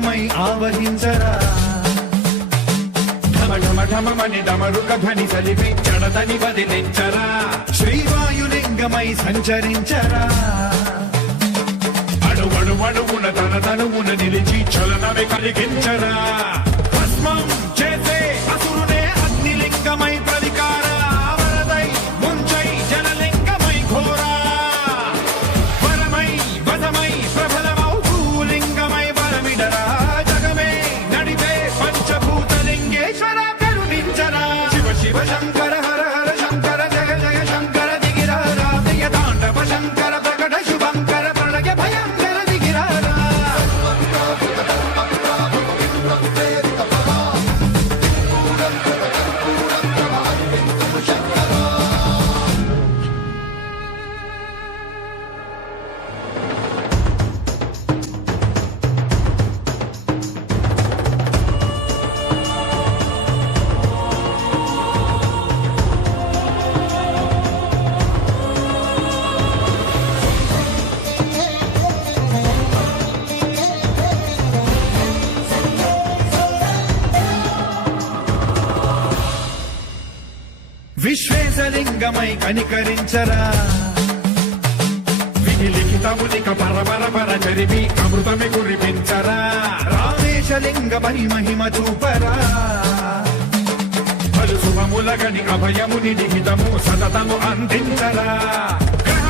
లింగమై ఆవహించరా ఢమఢమఢమని డమరుక ధ్వని సలిపి జడదని వదిలించరా శ్రీవాయులింగమై సంచరించరా అడుగడుగడుగున తన తనువున నిలిచి చలనమే కలిగించరా భస్మం చేసే అసురునే అగ్నిలింగమై ప్రతికార వరదై ముంచై జనలింగమై ఘోరా వరమై వదమై ప్రబలమౌ భూలింగమై వరమిడరా జగమే నడిపే పంచభూతలింగేశ్వర కరుణించరా శివ శివ శంకర హర హర శంకర జయ జయ శంకర దిగిరారా ప్రియ తాండవ శంకర ప్రకట శుభంకర ప్రణయ భయంకర దిగిరారా విశ్వేశలింగమై కనికరించరా విధి లిఖితమునిక పరపర పర చరివి అమృతమి కురిపించరా రామేశలింగమై మహిమ చూపరా పలు శుభములగని అభయముని లిఖితము సతతము అందించరా గ్రహ